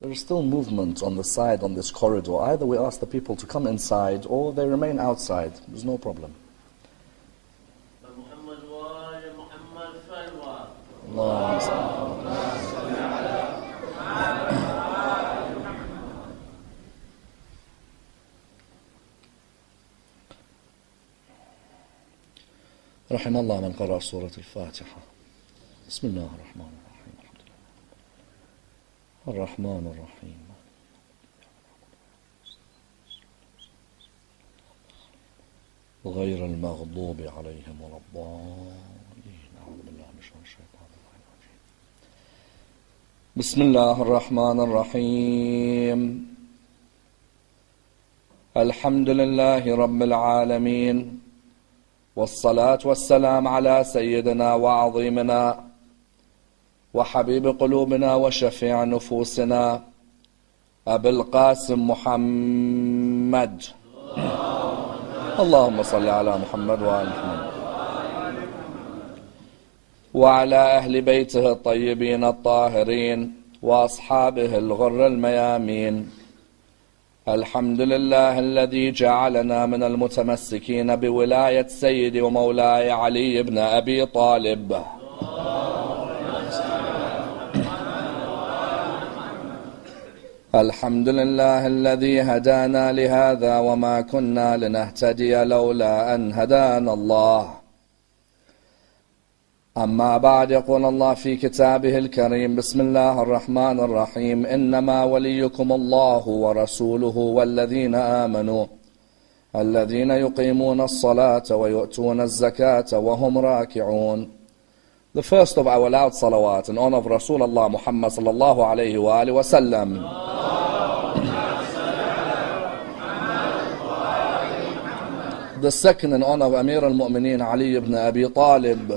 There is still movement on the side on this corridor. Either we ask the people to come inside or they remain outside. There's no problem. رحم الله من قرأ سورة الفاتحة. بسم الله الرحمن الرحيم. الرحمن الرحيم. غير المغضوب عليهم ولا الضالين. أعوذ بالله من الشيطان الرجيم. بسم الله الرحمن الرحيم. الحمد لله رب العالمين، والصلاة والسلام على سيدنا وعظيمنا وحبيب قلوبنا وشفيع نفوسنا أبي القاسم محمد. اللهم صل على محمد وآل محمد وعلى أهل بيته الطيبين الطاهرين وأصحابه الغر الميامين. الحمد لله الذي جعلنا من المتمسكين بولاية سيدي ومولاي علي بن أبي طالب. الحمد لله الذي هدانا لهذا وما كنا لنهتدي لولا أن هدانا الله. أما بعد، يقول الله في كتابه الكريم: بسم الله الرحمن الرحيم. إنما وليكم الله ورسوله والذين آمنوا الذين يقيمون الصلاة ويؤتون الزكاة وهم راكعون. The first of our loud salawat in honor of Rasulullah Muhammad sallallahu alayhi wa alihi wa sallam. The second in honor of Amir al-Mu'mineen Ali ibn Abi Talib.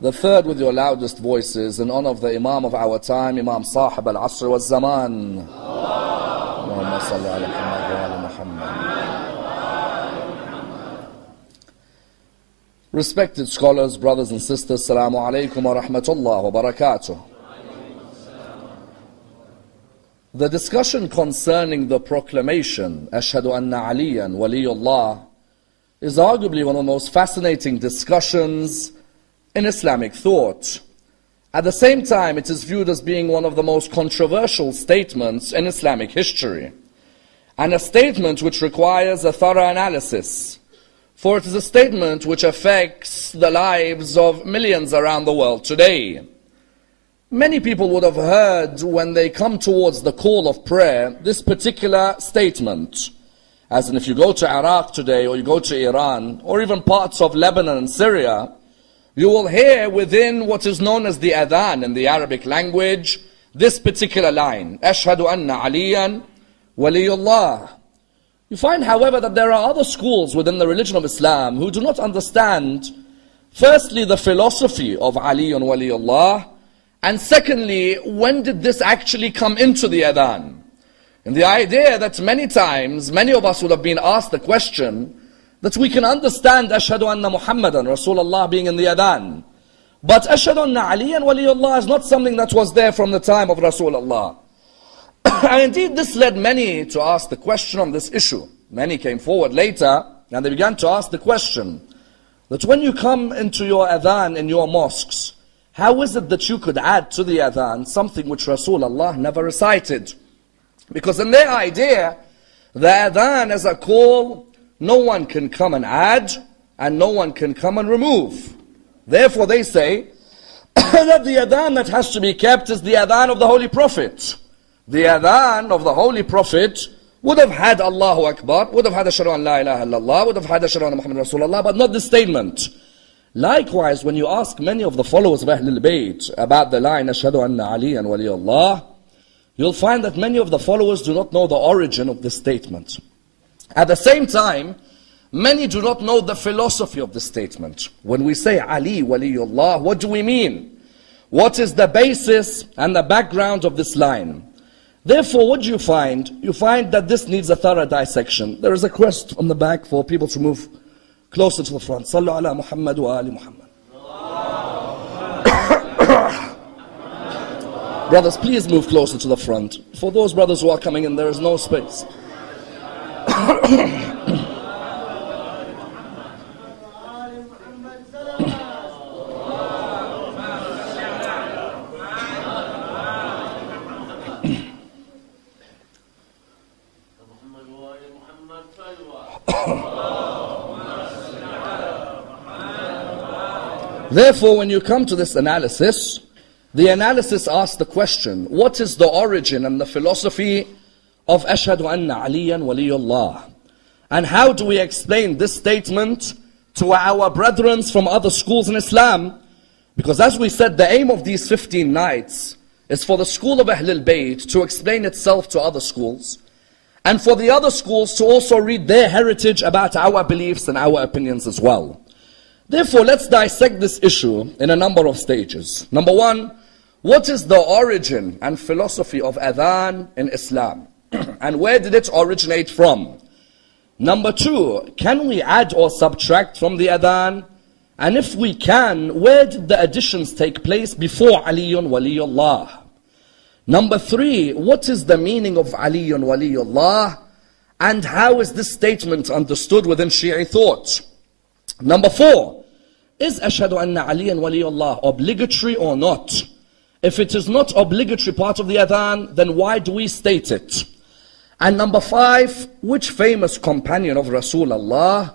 The third with your loudest voices in honor of the Imam of our time, Imam Sahib al-Asr wal-Zaman. Allahumma salli ala Muhammad wa ala Muhammad. Respected scholars, brothers and sisters, Assalamu alaikum wa rahmatullah wa barakatuh. The discussion concerning the proclamation, Ashhadu anna Aliyan waliyullah, is arguably one of the most fascinating discussions in Islamic thought. At the same time, it is viewed as being one of the most controversial statements in Islamic history, and a statement which requires a thorough analysis, for it is a statement which affects the lives of millions around the world today. Many people would have heard, when they come towards the call of prayer, this particular statement. As in, if you go to Iraq today, or you go to Iran, or even parts of Lebanon and Syria, you will hear within what is known as the Azan in the Arabic language, this particular line: Ashhadu anna Aliyan waliyullah. You find, however, that there are other schools within the religion of Islam who do not understand, firstly, the philosophy of Aliyun waliyullah, and secondly, when did this actually come into the Adhan? And the idea that many times, many of us would have been asked the question, that we can understand Ashhadu anna Muhammadan Rasulullah being in the Adhan. But Ashhadu anna Aliyan waliyullah is not something that was there from the time of Rasulullah. And indeed this led many to ask the question on this issue. Many came forward later and they began to ask the question, that when you come into your Adhan in your mosques, how is it that you could add to the Adhan something which Rasulullah never recited? Because in their idea, the Adhan as a call, no one can come and add, and no one can come and remove. Therefore they say that the Adhan that has to be kept is the Adhan of the Holy Prophet. The Adhan of the Holy Prophet would have had Allahu Akbar, would have had Ashhadu an la ilaha illallah, would have had Ashhadu anna Muhammad Rasulullah, but not this statement. Likewise, when you ask many of the followers of Ahlul Bayt about the line Ashhadu anna Aliyan waliyullah, you'll find that many of the followers do not know the origin of this statement. At the same time, many do not know the philosophy of this statement. When we say Ali waliyullah, what do we mean? What is the basis and the background of this line? Therefore, what do you find? You find that this needs a thorough dissection. There is a request on the back for people to move closer to the front. Sallu ala Muhammad wa ali Muhammad. Brothers, please move closer to the front. For those brothers who are coming in, there is no space. Therefore, when you come to this analysis, the analysis asks the question, what is the origin and the philosophy of Ashhadu anna Aliyan waliyullah? And how do we explain this statement to our brethren from other schools in Islam? Because as we said, the aim of these 15 nights is for the school of Ahlul Bayt to explain itself to other schools, and for the other schools to also read their heritage about our beliefs and our opinions as well. Therefore, let's dissect this issue in a number of stages. Number one, what is the origin and philosophy of Adhan in Islam? And where did it originate from? Number two, can we add or subtract from the Adhan? And if we can, where did the additions take place before Aliyun Waliyullah? Number three, what is the meaning of Aliyun Waliyullah? And how is this statement understood within Shi'i thought? Number four, is Ashhadu anna Aliyan waliyullah obligatory or not? If it is not obligatory part of the Adhan, then why do we state it? And number five, which famous companion of Rasulullah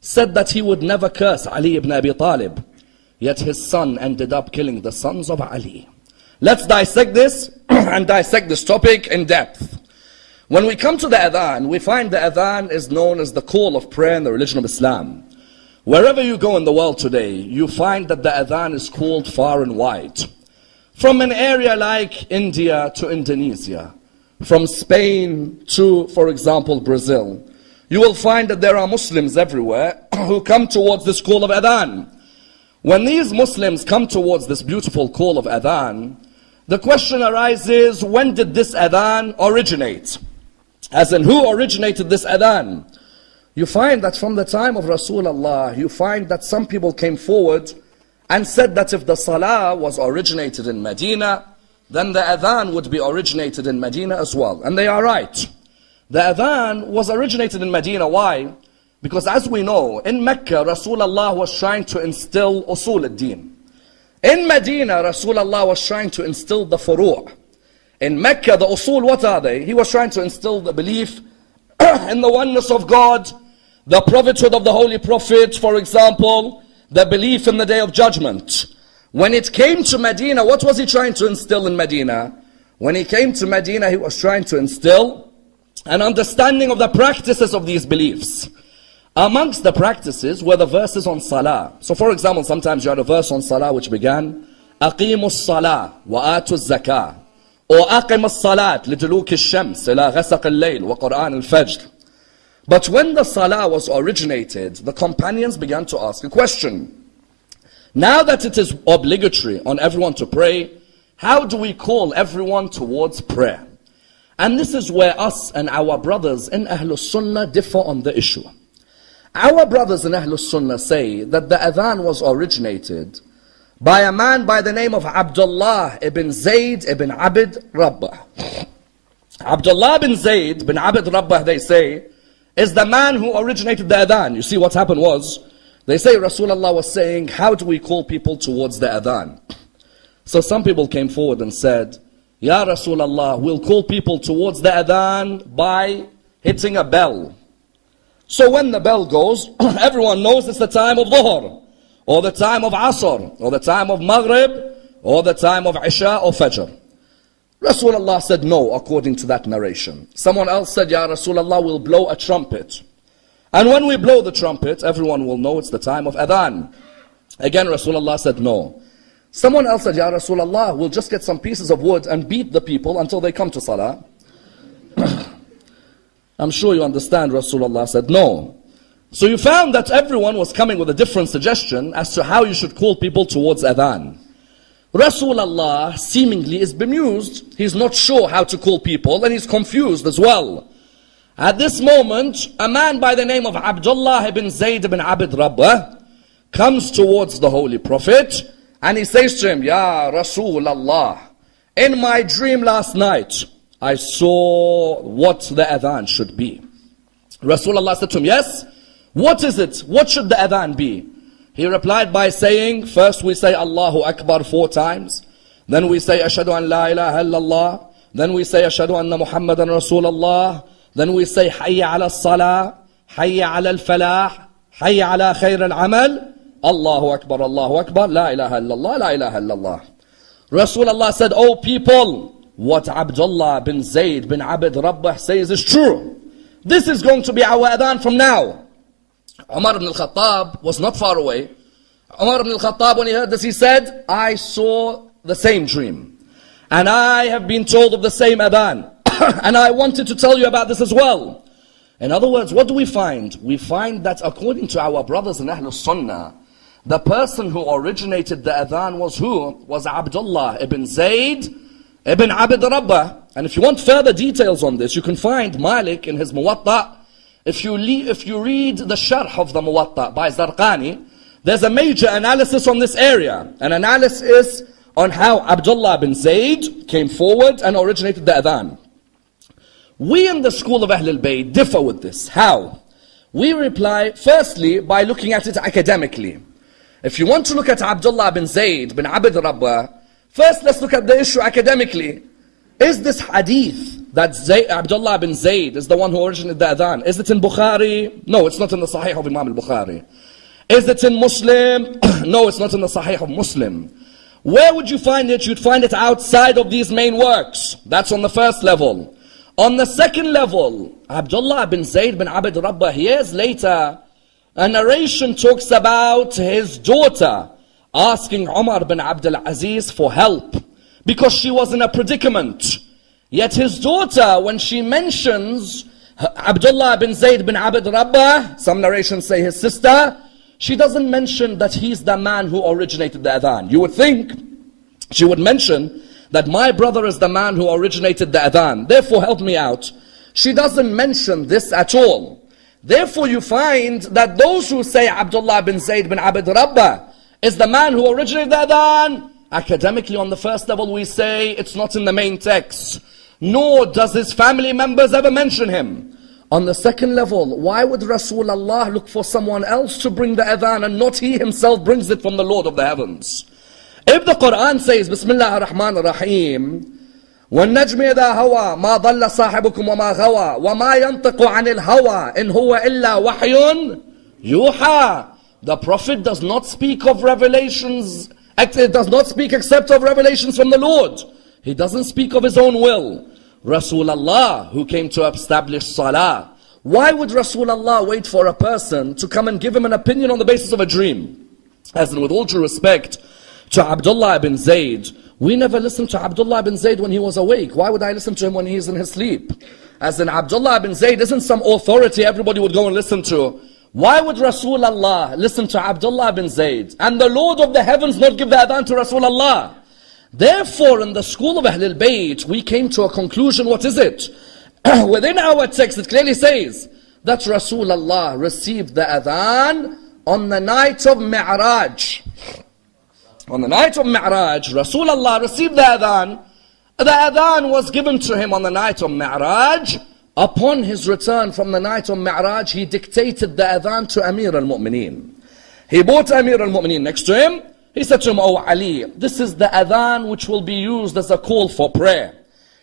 said that he would never curse Ali ibn Abi Talib, yet his son ended up killing the sons of Ali? Let's dissect this and dissect this topic in depth. When we come to the Adhan, we find the Adhan is known as the call of prayer in the religion of Islam. Wherever you go in the world today, you find that the Adhan is called far and wide. From an area like India to Indonesia, from Spain to, for example, Brazil, you will find that there are Muslims everywhere who come towards this call of Adhan. When these Muslims come towards this beautiful call of Adhan, the question arises, when did this Adhan originate? As in, who originated this Adhan? You find that from the time of Rasulullah, you find that some people came forward and said that if the Salah was originated in Medina, then the Adhan would be originated in Medina as well. And they are right. The Adhan was originated in Medina. Why? Because as we know, in Mecca, Rasulullah was trying to instill usul al-din. In Medina, Rasulullah was trying to instill the furu'. In Mecca, the usul, what are they? He was trying to instill the belief in the oneness of God, the prophethood of the Holy Prophet, for example, the belief in the Day of Judgment. When it came to Medina, what was he trying to instill in Medina? When he came to Medina, he was trying to instill an understanding of the practices of these beliefs. Amongst the practices were the verses on Salah. So for example, sometimes you had a verse on Salah which began, أقيموا الصلاة وآتوا الزكاة, or أقم الصلاة لدلوك الشمس إلى غسق الليل وقرآن الفجر. But when the Salah was originated, the companions began to ask a question. Now that it is obligatory on everyone to pray, how do we call everyone towards prayer? And this is where us and our brothers in Ahlul Sunnah differ on the issue. Our brothers in Ahlul Sunnah say that the Adhan was originated by a man by the name of Abdullah ibn Zayd ibn Abd Rabbah. Abdullah ibn Zayd ibn Abd Rabbah, they say, is the man who originated the Adhan. You see what happened was, they say Rasulullah was saying, how do we call people towards the Adhan? So some people came forward and said, Ya Rasulullah, we'll call people towards the Adhan by hitting a bell. So when the bell goes, everyone knows it's the time of Dhuhr, or the time of Asr, or the time of Maghrib, or the time of Isha or Fajr. Rasulullah said no, according to that narration. Someone else said, Ya Rasulullah, we'll blow a trumpet. And when we blow the trumpet, everyone will know it's the time of Adhan. Again, Rasulullah said no. Someone else said, Ya Rasulullah, we'll just get some pieces of wood and beat the people until they come to Salah. I'm sure you understand, Rasulullah said no. So you found that everyone was coming with a different suggestion as to how you should call people towards Adhan. Rasulullah seemingly is bemused. He's not sure how to call people and he's confused as well. At this moment, a man by the name of Abdullah ibn Zayd ibn Abd Rabbah comes towards the Holy Prophet and he says to him, Ya Rasulullah, in my dream last night, I saw what the adhan should be. Rasulullah said to him, yes, what is it? What should the adhan be? He replied by saying, first we say Allahu Akbar 4 times, then we say Ashhadu an la ilaha illallah, then we say Ashhadu anna Muhammadan Rasulullah, then we say Hayya ala salah, Hayya ala al-falah, Hayya ala khair al-amal, Allahu Akbar, La ilaha illallah, La ilaha illallah. Rasulullah said, oh people, what Abdullah bin Zayd bin Abd Rabbah says is true. This is going to be our adhan from now. Ammar ibn al-Khattab was not far away. Ammar ibn al-Khattab, when he heard this, he said, I saw the same dream. And I have been told of the same adhan. And I wanted to tell you about this as well. In other words, what do we find? We find that according to our brothers in Ahlul Sunnah, the person who originated the adhan was who? Was Abdullah ibn Zayd ibn Abd Rabbah. And if you want further details on this, you can find Malik in his Muwatta. If you read the Sharh of the Muwatta by Zarqani, there's a major analysis on this area. An analysis on how Abdullah bin Zayd came forward and originated the adhan. We in the school of Ahlul Bayt differ with this. How? We reply, firstly, by looking at it academically. If you want to look at Abdullah bin Zayd bin Abd Rabbah, first let's look at the issue academically. Is this hadith that Abdullah bin Zayd is the one who originated the adhan, is it in Bukhari? No, it's not in the Sahih of Imam al-Bukhari. Is it in Muslim? No, it's not in the Sahih of Muslim. Where would you find it? You'd find it outside of these main works. That's on the first level. On the second level, Abdullah bin Zayd bin Abd Rabbah, years later, a narration talks about his daughter asking Umar bin Abdul Aziz for help because she was in a predicament. Yet his daughter, when she mentions Abdullah bin Zayd bin Abd Rabbah, some narrations say his sister, she doesn't mention that he's the man who originated the adhan. You would think she would mention that my brother is the man who originated the adhan, therefore help me out. She doesn't mention this at all. Therefore you find that those who say Abdullah bin Zayd bin Abd Rabbah is the man who originated the adhan, academically on the first level we say it's not in the main text, nor does his family members ever mention him. On the second level, why would Rasulullah look for someone else to bring the adhan and not he himself brings it from the Lord of the heavens? If the Quran says, Bismillah ar-Rahman ar-Rahim, وَالنَّجْمِ إِذَا هَوَى مَا ضَلَّ صَاحِبُكُمْ وَمَا غَوَى وَمَا يَنْطِقُ عَنِ الْهَوَى إِنْ هُوَ إِلَّا وَحْيٌ يُوحَى. The Prophet does not speak of revelations, it does not speak except of revelations from the Lord. He doesn't speak of his own will. Rasulullah, who came to establish salah, why would Rasulullah wait for a person to come and give him an opinion on the basis of a dream? As in, with all due respect to Abdullah bin Zayd, we never listened to Abdullah bin Zayd when he was awake. Why would I listen to him when he's in his sleep? As in, Abdullah bin Zayd isn't some authority everybody would go and listen to. Why would Rasulullah listen to Abdullah bin Zayd and the Lord of the heavens not give the adhan to Rasulullah? Therefore, in the school of Ahlul Bayt, we came to a conclusion. What is it? Within our text, it clearly says that Rasulullah received the adhan on the night of Mi'raj. On the night of Mi'raj, Rasulullah received the adhan. The adhan was given to him on the night of Mi'raj. Upon his return from the night of Mi'raj, he dictated the adhan to Amir al-Mu'mineen. He brought Amir al-Mu'mineen next to him. He said to him, "Oh Ali, this is the adhan which will be used as a call for prayer."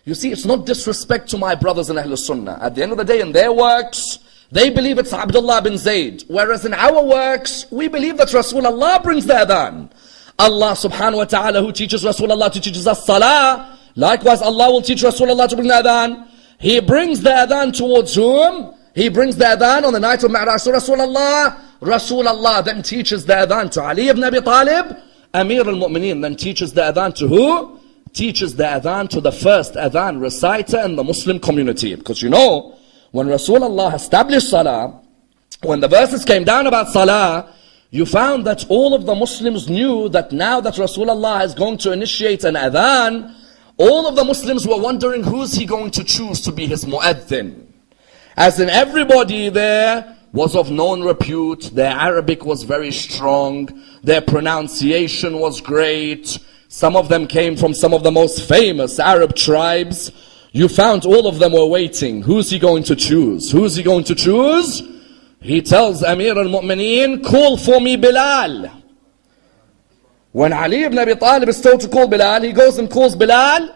You see, it's not disrespect to my brothers in Ahlul Sunnah. At the end of the day, in their works, they believe it's Abdullah bin Zayd. Whereas in our works, we believe that Rasulullah brings the adhan. Allah subhanahu wa ta'ala, who teaches Rasulullah to teach us salah, likewise Allah will teach Rasulullah to bring the adhan. He brings the adhan towards whom? He brings the adhan on the night of Mi'raj. So Rasulullah then teaches the adhan to Ali ibn Abi Talib. Amir al-Mu'mineen then teaches the adhan to who? Teaches the adhan to the first adhan reciter in the Muslim community. Because you know, when Rasulullah established salah, when the verses came down about salah, you found that all of the Muslims knew that now that Rasulullah is going to initiate an adhan, all of the Muslims were wondering who's he going to choose to be his mu'adhin. As in, everybody there was of known repute, their Arabic was very strong, their pronunciation was great. Some of them came from some of the most famous Arab tribes. You found all of them were waiting. Who's he going to choose? Who's he going to choose? He tells Amir al-Mu'mineen, call for me Bilal. When Ali ibn Abi Talib is told to call Bilal, he goes and calls Bilal.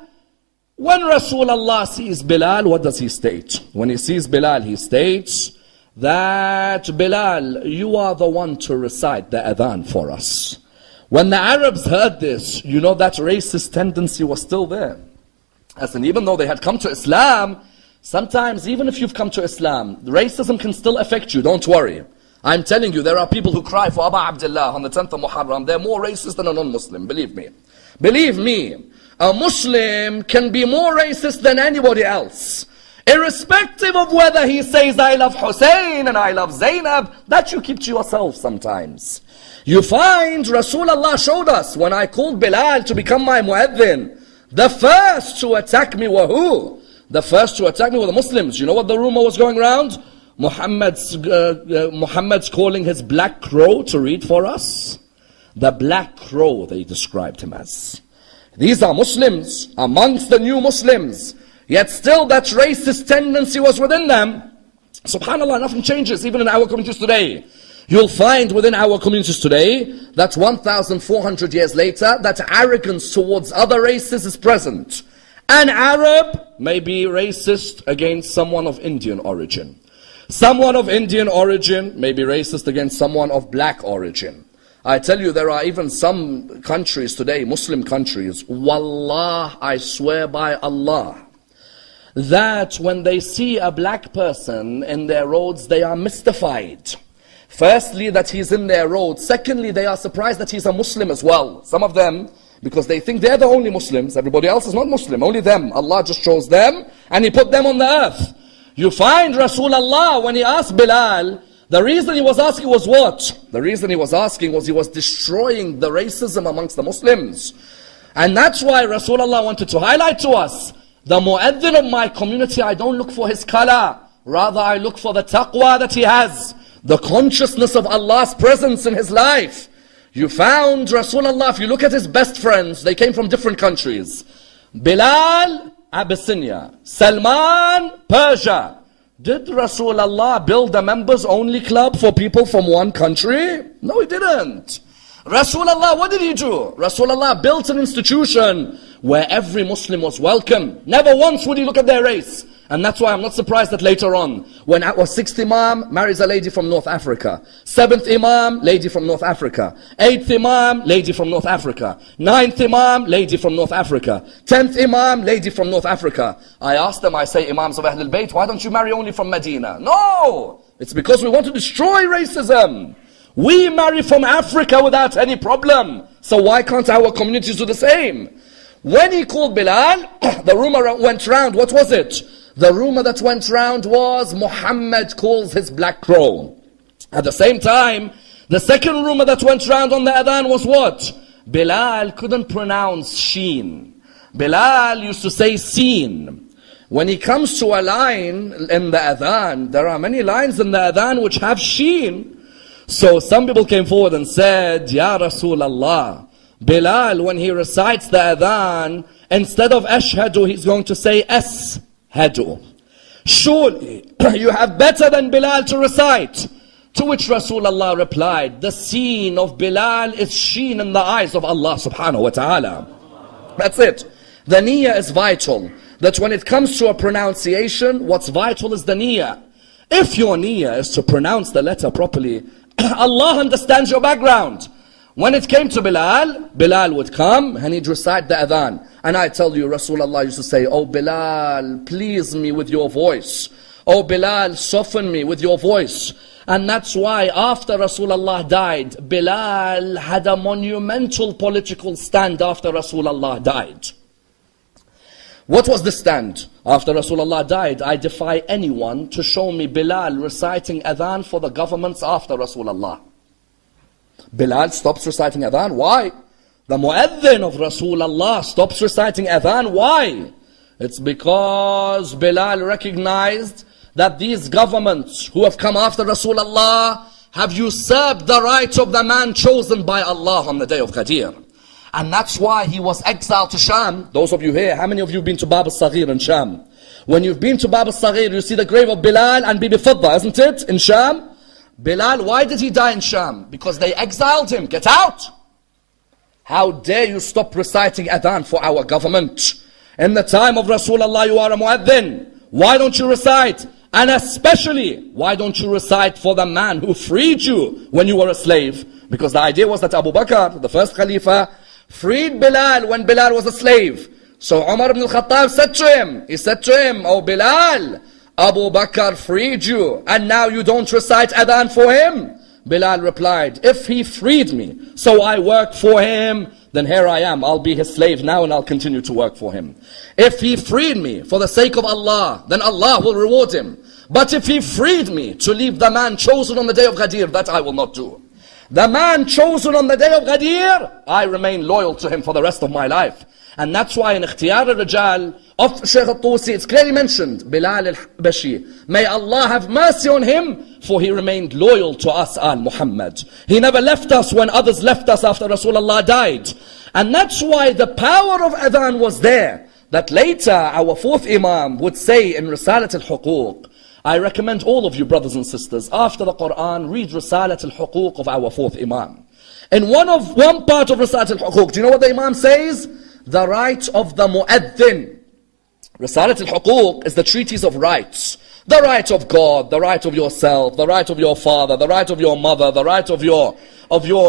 When Rasulullah sees Bilal, what does he state? When he sees Bilal, he states that, Bilal, you are the one to recite the adhan for us. When the Arabs heard this, you know that racist tendency was still there. As in, even though they had come to Islam, sometimes even if you've come to Islam, racism can still affect you, don't worry. I'm telling you, there are people who cry for Abu Abdullah on the 10th of Muharram. They're more racist than a non-Muslim, believe me. Believe me, a Muslim can be more racist than anybody else. Irrespective of whether he says, I love Hussein and I love Zainab, that you keep to yourself sometimes. You find Rasulullah showed us, when I called Bilal to become my muezzin, the first to attack me were who? The first to attack me were the Muslims. You know what the rumor was going around? Muhammad's calling his black crow to read for us. The black crow, they described him as. These are Muslims amongst the new Muslims. Yet still that racist tendency was within them. SubhanAllah, nothing changes even in our communities today. You'll find within our communities today that 1,400 years later, that arrogance towards other races is present. An Arab may be racist against someone of Indian origin. Someone of Indian origin may be racist against someone of black origin. I tell you, there are even some countries today, Muslim countries, Wallah, I swear by Allah, that when they see a black person in their roads, they are mystified. Firstly, that he's in their road. Secondly, they are surprised that he's a Muslim as well. Some of them, because they think they're the only Muslims. Everybody else is not Muslim, only them. Allah just chose them and He put them on the earth. You find Rasulullah, when he asked Bilal, the reason he was asking was what? The reason he was asking was he was destroying the racism amongst the Muslims. And that's why Rasulullah wanted to highlight to us, the mu'adhin of my community, I don't look for his color. Rather, I look for the taqwa that he has. The consciousness of Allah's presence in his life. You found Rasulullah, if you look at his best friends, they came from different countries. Bilal, Abyssinia. Salman, Persia. Did Rasulullah build a members only club for people from one country? No, he didn't. Rasulullah, what did he do? Rasulullah built an institution where every Muslim was welcome. Never once would he look at their race. And that's why I'm not surprised that later on, when our 6th Imam marries a lady from North Africa, 7th Imam, lady from North Africa, 8th Imam, lady from North Africa, 9th Imam, lady from North Africa, 10th Imam, lady from North Africa. I asked them, I say, Imams of Ahlul Bayt, why don't you marry only from Medina? No! It's because we want to destroy racism. We marry from Africa without any problem. So why can't our communities do the same? When he called Bilal, the rumor went round. What was it? The rumor that went round was Muhammad calls his black crow. At the same time, the second rumor that went round on the adhan was what? Bilal couldn't pronounce sheen. Bilal used to say seen. When he comes to a line in the adhan, there are many lines in the adhan which have sheen. So some people came forward and said, Ya Rasulullah, Bilal, when he recites the adhan, instead of ashhadu, he's going to say ashhadu. Surely, you have better than Bilal to recite. To which Rasulullah replied, the seen of Bilal is sheen in the eyes of Allah subhanahu wa ta'ala. That's it. The niyyah is vital. That when it comes to a pronunciation, what's vital is the niyyah. If your niyyah is to pronounce the letter properly, Allah understands your background. When it came to Bilal, Bilal would come and he'd recite the adhan. And I tell you, Rasulullah used to say, oh Bilal, please me with your voice. Oh Bilal, soften me with your voice. And that's why after Rasulullah died, Bilal had a monumental political stand after Rasulullah died. What was the stand? After Rasulullah died, I defy anyone to show me Bilal reciting adhan for the governments after Rasulullah. Bilal stops reciting adhan. Why? The mu'adhin of Rasulullah stops reciting adhan. Why? It's because Bilal recognized that these governments who have come after Rasulullah have usurped the right of the man chosen by Allah on the day of Qadir. And that's why he was exiled to Sham. Those of you here, how many of you have been to Bab al-Saghir in Sham? When you've been to Bab al-Saghir, you see the grave of Bilal and Bibi Fidda, isn't it? In Sham. Bilal, why did he die in Sham? Because they exiled him. Get out! How dare you stop reciting adhan for our government? In the time of Rasulullah, you are a muaddin. Why don't you recite? And especially, why don't you recite for the man who freed you when you were a slave? Because the idea was that Abu Bakr, the first Khalifa, freed Bilal when Bilal was a slave. So Umar ibn al-Khattab said to him, oh Bilal, Abu Bakr freed you and now you don't recite adhan for him? Bilal replied, if he freed me, so I work for him, then here I am, I'll be his slave now and I'll continue to work for him. If he freed me for the sake of Allah, then Allah will reward him. But if he freed me to leave the man chosen on the day of Ghadir, that I will not do. The man chosen on the day of Ghadir, I remain loyal to him for the rest of my life. And that's why in Ikhtiyar al-Rijal of Shaykh al-Tusi, it's clearly mentioned, Bilal al-Habashi. May Allah have mercy on him, for he remained loyal to us, al-Muhammad. He never left us when others left us after Rasulullah died. And that's why the power of adhan was there. That later our fourth Imam would say in Risalat al-Huquq, I recommend all of you brothers and sisters, after the Quran, read Risalat al-Huquq of our fourth Imam. In one part of Risalat al-Huquq, do you know what the Imam says? The right of the mu'adhin. Risalat al-Huquq is the treatise of rights. The right of God, the right of yourself, the right of your father, the right of your mother, the right of your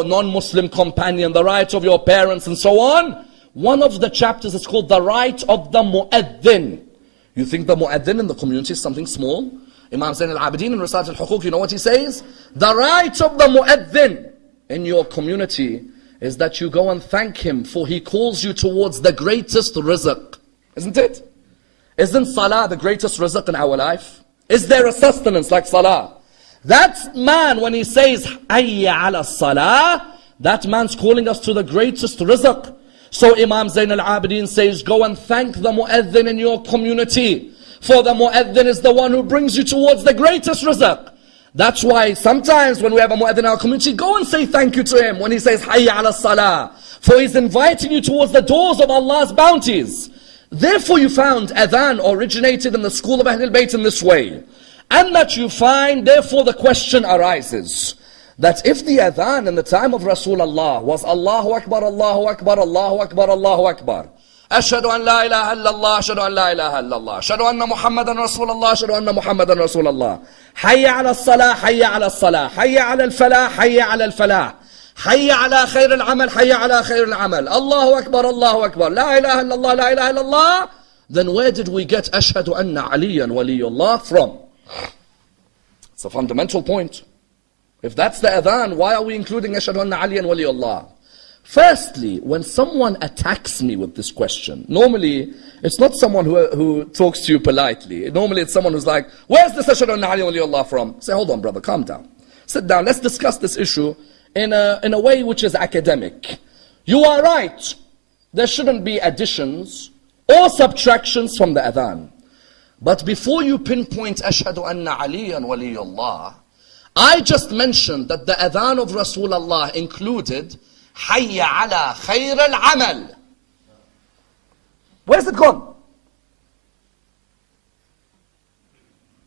non-Muslim companion, the right of your parents and so on. One of the chapters is called the right of the mu'adhin. You think the mu'adhin in the community is something small? Imam Zain al-Abidin in Risalat al-Huquq, you know what he says? The right of the mu'adhin in your community is that you go and thank him, for he calls you towards the greatest rizq. Isn't it? Isn't salah the greatest rizq in our life? Is there a sustenance like salah? That man, when he says, Hayya ala salah, that man's calling us to the greatest rizq. So Imam Zain al-Abidin says, go and thank the mu'adhin in your community. For the mu'adhin is the one who brings you towards the greatest rizq. That's why sometimes when we have a mu'adhin in our community, go and say thank you to him when he says, Hayya ala salah. For he's inviting you towards the doors of Allah's bounties. Therefore you found adhan originated in the school of Ahlul Bayt in this way. And that you find, therefore the question arises, that if the adhan in the time of Rasulullah was Allahu Akbar, Allahu Akbar, Allahu Akbar, Allahu Akbar, Ashhadu an la ilaha illallah, Ashhadu an la ilaha illallah, Ashhadu anna Muhammadan Rasulullah, Ashhadu anna Muhammadan Rasulullah, Hayya ala salah, Hayya ala salah, Hayya ala al-falah, Hayya ala al-falah, Hayya ala khayr al-amal, Hayya ala khayr al-amal, Allahu Akbar, Allahu Akbar, La ilaha illallah, La ilaha illallah. Then where did we get Ashhadu anna Aliyan waliyullah from? It's a fundamental point. If that's the adhan, why are we including Ashhadu anna Aliyan waliyullah? Firstly, when someone attacks me with this question, normally it's not someone who talks to you politely. Normally it's someone who's like, where's this Ashhadu anna Aliyan waliyullah from? Say, hold on brother, calm down. Sit down, let's discuss this issue in a way which is academic. You are right. There shouldn't be additions or subtractions from the adhan. But before you pinpoint Ashhadu anna Aliyan waliyullah, I just mentioned that the adhan of Rasulullah included Hayya ala khayr al-amal. Where's it gone?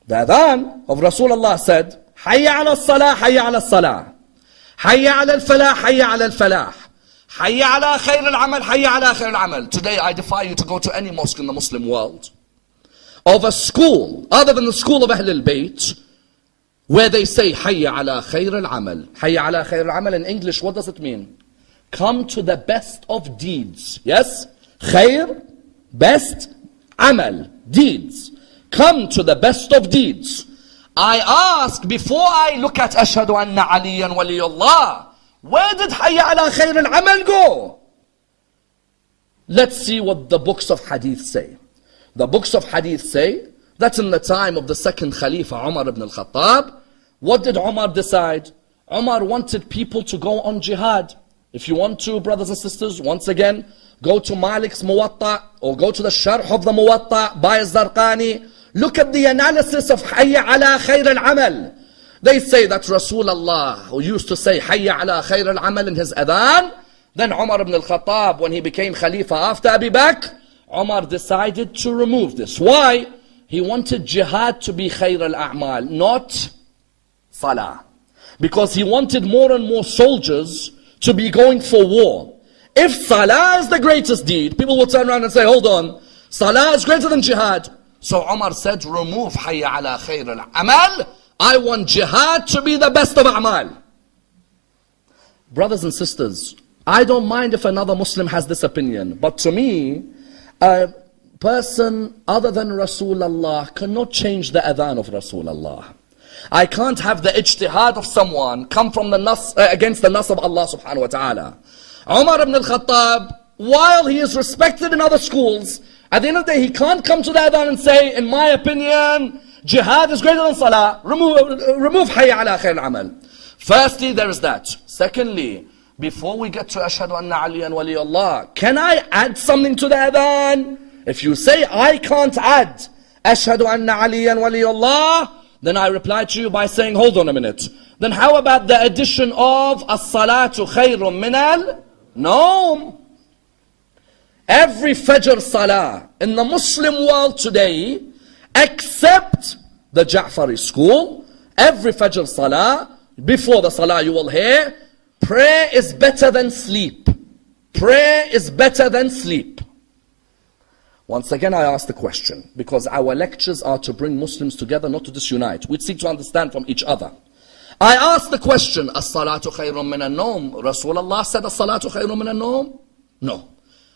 The adhan of Rasulullah said, Hayya ala salah, Hayya ala salah, Hayya ala al-falah, Hayya ala al-falah, Hayya ala khayr al-amal, Hayya ala khayr al-amal. Today I defy you to go to any mosque in the Muslim world of a school other than the school of Ahlul Bayt where they say Hayya ala khayr al-amal. Hayya ala khayr al-amal in English, what does it mean? Come to the best of deeds. Yes? Khayr, best, amal, deeds. Come to the best of deeds. I ask, before I look at Ashhadu anna Aliyan waliyullah, where did Hayya ala khayr al-amal go? Let's see what the books of hadith say. The books of hadith say that in the time of the second Khalifa, Umar ibn al-Khattab, what did Umar decide? Umar wanted people to go on jihad. If you want to, brothers and sisters, once again, go to Malik's Muwatta or go to the Sharh of the Muwatta by Zarqani. Look at the analysis of Hayya ala khayr al-amal. They say that Rasulullah, who used to say Hayya ala khayr al-amal in his adhan, Then Umar ibn al-Khattab, when he became Khalifa after Abu Bakr, Umar decided to remove this. Why? He wanted jihad to be khayr al-a'mal, not salah. Because he wanted more and more soldiers to be going for war. If salah is the greatest deed, people will turn around and say, hold on, salah is greater than jihad. So Umar said, remove hayya ala khayr al-amal. I want jihad to be the best of a'mal. Brothers and sisters, I don't mind if another Muslim has this opinion, but to me, a person other than Rasulullah cannot change the adhan of Rasulullah. I can't have the ijtihad of someone come from the nas, against the nas of Allah subhanahu wa ta'ala. Umar ibn al-Khattab, while he is respected in other schools, at the end of the day, he can't come to the adhan and say, in my opinion, jihad is greater than salah. Remove hayya ala khair al-amal. Firstly, there is that. Secondly, before we get to ashhadu anna aliyan waliyullah, can I add something to the adhan? If you say I can't add ashhadu anna aliyan waliyullah, then I reply to you by saying, hold on a minute. Then how about the addition of as-salatu khayrun min al-nawm? Every Fajr Salah in the Muslim world today, except the Ja'fari school, every Fajr Salah, before the Salah you will hear, prayer is better than sleep. Prayer is better than sleep. Once again, I ask the question, because our lectures are to bring Muslims together, not to disunite. We seek to understand from each other. I ask the question, as-salatu khayrun min al-nawm. Rasulullah said as-salatu khayrun min al-nawm? No.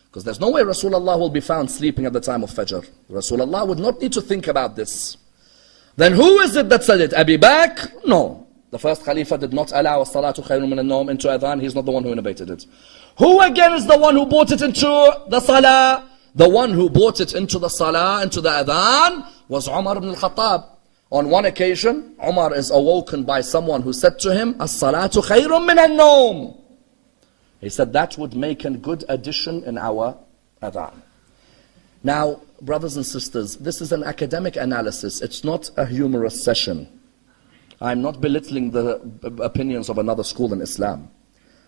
Because there's no way Rasulullah will be found sleeping at the time of Fajr. Rasulullah would not need to think about this. Then who is it that said it? Abu Bakr? No. The first Khalifa did not allow as-salatu khayrun min al-nawm into adhan. He's not the one who innovated it. Who again is the one who brought it into the salah? The one who brought it into the salah, into the adhan, was Umar ibn al-Khattab. On one occasion, Umar is awoken by someone who said to him, as-salatu khayrun min al-nawm. He said that would make a good addition in our adhan. Now, brothers and sisters, this is an academic analysis. It's not a humorous session. I'm not belittling the opinions of another school in Islam.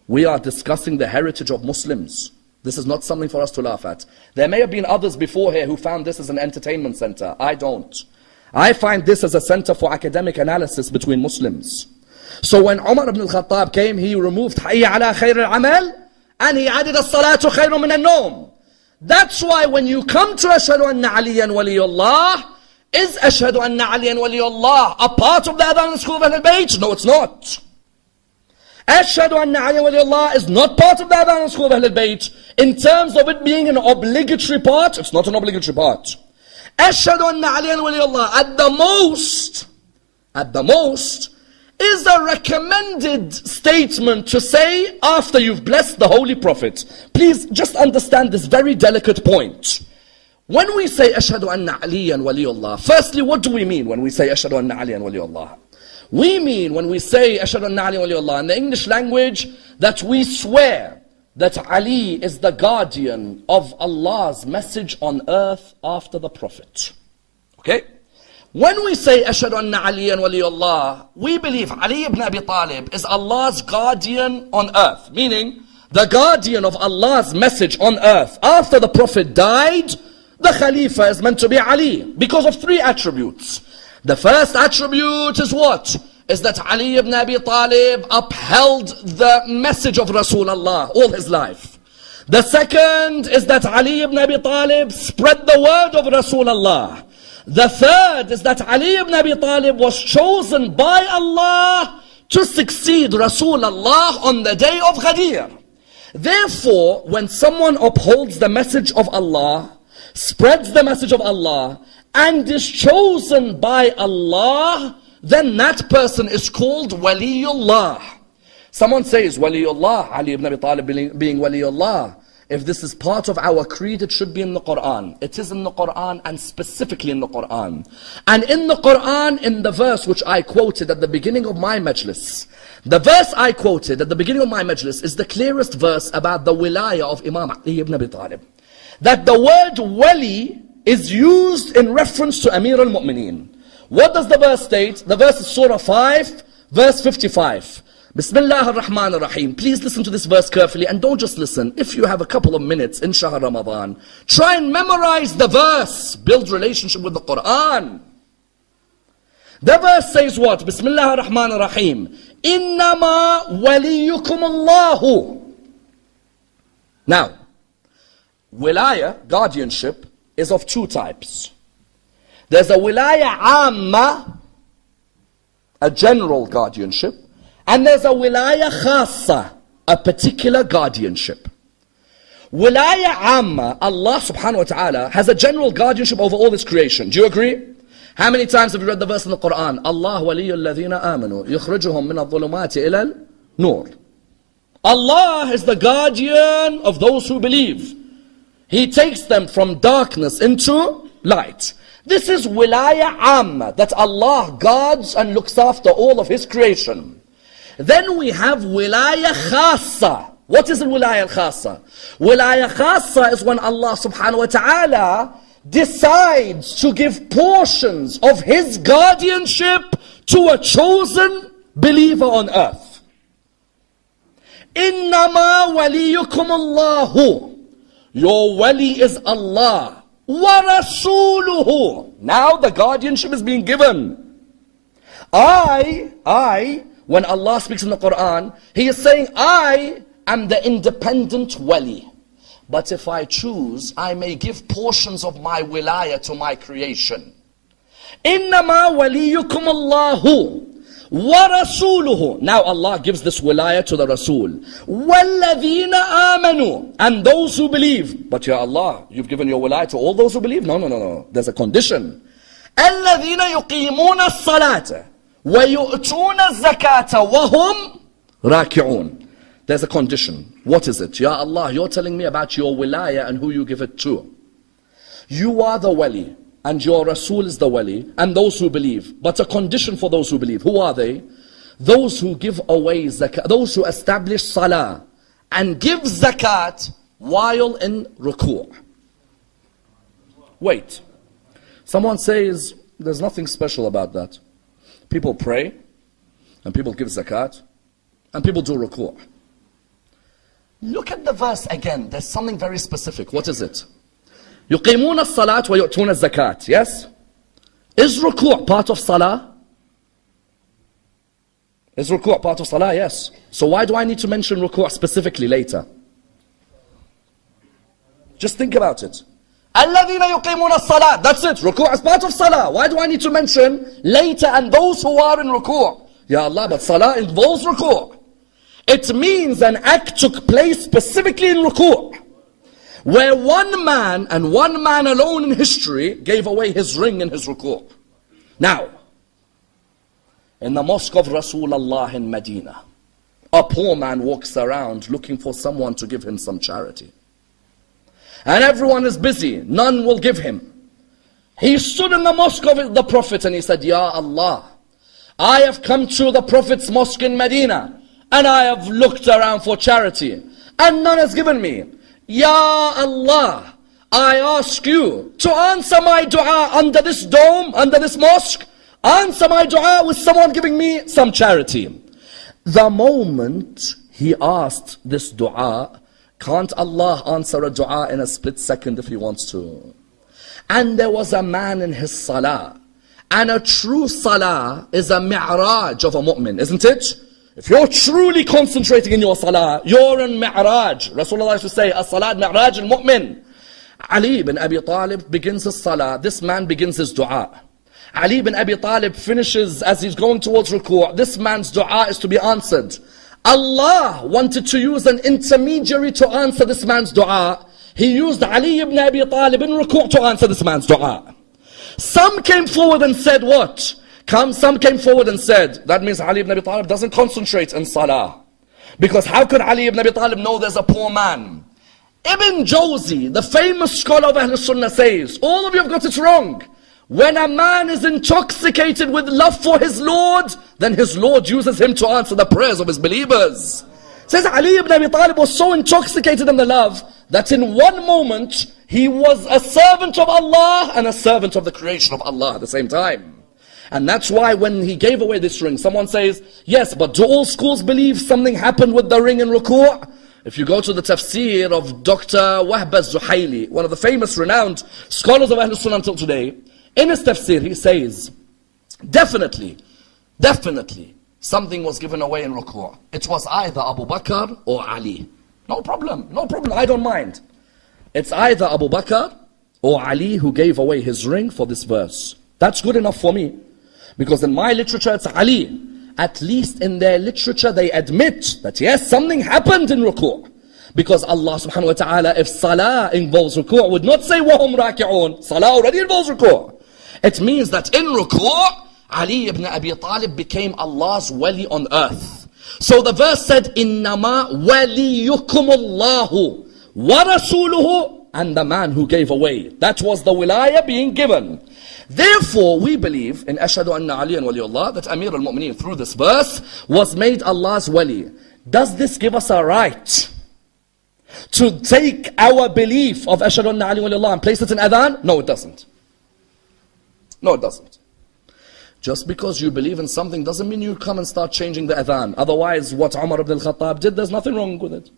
We are discussing the heritage of Muslims. This is not something for us to laugh at. There may have been others before here who found this as an entertainment center. I don't. I find this as a center for academic analysis between Muslims. So when Umar ibn al-Khattab came, he removed hayya ala khair al-amal and he added as-salatu khayrun min al-nawm. That's why when you come to ashhadu anna aliyan waliyullah, is ashhadu anna aliyan waliyullah a part of the adhan in the school of Ahlul Bayt? No, it's not. Ashhadu anna aliyan waliyullah is not part of the adhan in the school of Ahlul Bayt. In terms of it being an obligatory part, it's not an obligatory part. Ashhadu anna aliyan waliyullah at the most, is a recommended statement to say after you've blessed the Holy Prophet. Please just understand this very delicate point. When we say ashhadu anna aliyan waliyullah, firstly, what do we mean when we say ashhadu anna aliyan waliyullah? We mean when we say ashhadu anna aliyan waliyullah in the English language that we swear that Ali is the guardian of Allah's message on earth after the Prophet. Okay? When we say ashhadu anna aliyan waliyullah, we believe Ali ibn Abi Talib is Allah's guardian on earth, meaning the guardian of Allah's message on earth. After the Prophet died, the Khalifa is meant to be Ali because of three attributes. The first attribute is what? Is that Ali ibn Abi Talib upheld the message of Rasulullah all his life. The second is that Ali ibn Abi Talib spread the word of Rasulullah. The third is that Ali ibn Abi Talib was chosen by Allah to succeed Rasulullah on the day of Ghadir. Therefore, when someone upholds the message of Allah, spreads the message of Allah, and is chosen by Allah, then that person is called Waliullah. Someone says, Waliullah, Ali ibn Abi Talib being Waliullah. If this is part of our creed, it should be in the Quran. It is in the Quran, and specifically in the Quran. And in the Quran, in the verse which I quoted at the beginning of my majlis, the verse I quoted at the beginning of my majlis is the clearest verse about the wilayah of Imam Ali ibn Abi Talib. That the word wali is used in reference to Amir al-Mu'mineen. What does the verse state? The verse is Surah 5, verse 55. Bismillah ar-Rahman ar-Rahim. Please listen to this verse carefully and don't just listen. If you have a couple of minutes in Shahr Ramadan, try and memorize the verse. Build relationship with the Quran. The verse says what? Bismillah ar-Rahman ar-Rahim. Innama waliyukum Allahu. Now, wilaya, guardianship, is of two types. There's a wilaya amma, a general guardianship, and there's a wilaya khassa, a particular guardianship. Wilaya amma, Allah subhanahu wa ta'ala has a general guardianship over all this creation. Do you agree? How many times have you read the verse in the Quran? Allah waliyul ladhina amanu, yukhrijuhum min adh-dhulumati ila al-nur. Allah is the guardian of those who believe. He takes them from darkness into light. This is wilaya amma, that Allah guards and looks after all of His creation. Then we have wilaya khassa. What is wilaya khassa? Wilaya khassa is when Allah subhanahu wa ta'ala decides to give portions of His guardianship to a chosen believer on earth. Innama waliyukum Allahu. Your wali is Allah. Wa rasuluhu. Now the guardianship is being given. When Allah speaks in the Quran, He is saying, I am the independent wali. But if I choose, I may give portions of my wilaya to my creation. Innama waliyukum Allahu wa rasuluhu. Now Allah gives this wilaya to the Rasul. Walladhina amanu. And those who believe. But ya Allah, you've given your wilaya to all those who believe? No. There's a condition. Alladhina yuqimuna as-salata wa yu'tuna az-zakata wa hum raki'un. There's a condition. What is it? Ya Allah, you're telling me about your wilaya and who you give it to. You are the wali, and your Rasul is the wali, and those who believe. But a condition for those who believe. Who are they? Those who give away zakat, those who establish salah, and give zakat while in ruku'. Wait. Someone says, there's nothing special about that. People pray, and people give zakat, and people do ruku'. Look at the verse again. There's something very specific. What is it? يُقِيمُونَ الصَّلَاةِ وَيُؤْتُونَ الزَّكَاةِ. Yes? Is ruku' part of salah? Is ruku' part of salah? Yes. So why do I need to mention ruku' specifically later? Just think about it. الَّذِينَ يُقِيمُونَ الصَّلَاةِ. That's it. Ruku' is part of salah. Why do I need to mention later and those who are in ruku'? Ya Allah, but salah involves ruku'. It means an act took place specifically in ruku', where one man and one man alone in history gave away his ring in his ruku'. Now, in the mosque of Rasulullah in Medina, a poor man walks around looking for someone to give him some charity. And everyone is busy, none will give him. He stood in the mosque of the Prophet and he said, Ya Allah, I have come to the Prophet's mosque in Medina, and I have looked around for charity, and none has given me. Ya Allah, I ask you to answer my dua under this dome, under this mosque. Answer my dua with someone giving me some charity. The moment he asked this dua, can't Allah answer a dua in a split second if He wants to? And there was a man in his salah. And a true salah is a mi'raj of a mu'min, isn't it? If you're truly concentrating in your salah, you're in mi'raj. Rasulullah used to say, as-salat mi'raj al-mu'min. Ali ibn Abi Talib begins his salah. This man begins his dua. Ali ibn Abi Talib finishes as he's going towards ruku'. This man's dua is to be answered. Allah wanted to use an intermediary to answer this man's dua. He used Ali ibn Abi Talib in ruku' to answer this man's dua. Some came forward and said what? Some came forward and said, that means Ali ibn Abi Talib doesn't concentrate in salah. Because how could Ali ibn Abi Talib know there's a poor man? Ibn Jawzi, the famous scholar of Ahl Sunnah, says, all of you have got it wrong. When a man is intoxicated with love for his Lord, then his Lord uses him to answer the prayers of his believers. Says Ali ibn Abi Talib was so intoxicated in the love that in one moment he was a servant of Allah and a servant of the creation of Allah at the same time. And that's why when he gave away this ring, someone says, yes, but do all schools believe something happened with the ring in ruku'? If you go to the tafsir of Dr. Wahb al-Zuhayli, one of the famous renowned scholars of Ahlul Sunnah until today, in his tafsir he says, definitely, something was given away in ruku'. It was either Abu Bakr or Ali. No problem, I don't mind. It's either Abu Bakr or Ali who gave away his ring for this verse. That's good enough for me. Because in my literature it's Ali. At least in their literature they admit that yes, something happened in ruku'. Because Allah subhanahu wa ta'ala, if salah involves ruku', would not say وَهُمْ رَاكِعُونَ. Salah already involves ruku'. It means that in ruku', Ali ibn Abi Talib became Allah's wali on earth. So the verse said, إِنَّمَا وَلِيُّكُمُ اللَّهُ وَرَسُولُهُ, and the man who gave away. That was the wilayah being given. Therefore, we believe in Ashhadu anna Aliyan Waliullah, that Amir al-Mu'mineen through this verse was made Allah's wali. Does this give us a right to take our belief of Ashhadu anna Aliyan Waliullah and place it in adhan? No, it doesn't. No, it doesn't. Just because you believe in something doesn't mean you come and start changing the adhan. Otherwise, what Ammar ibn al-Khattab did, there's nothing wrong with it.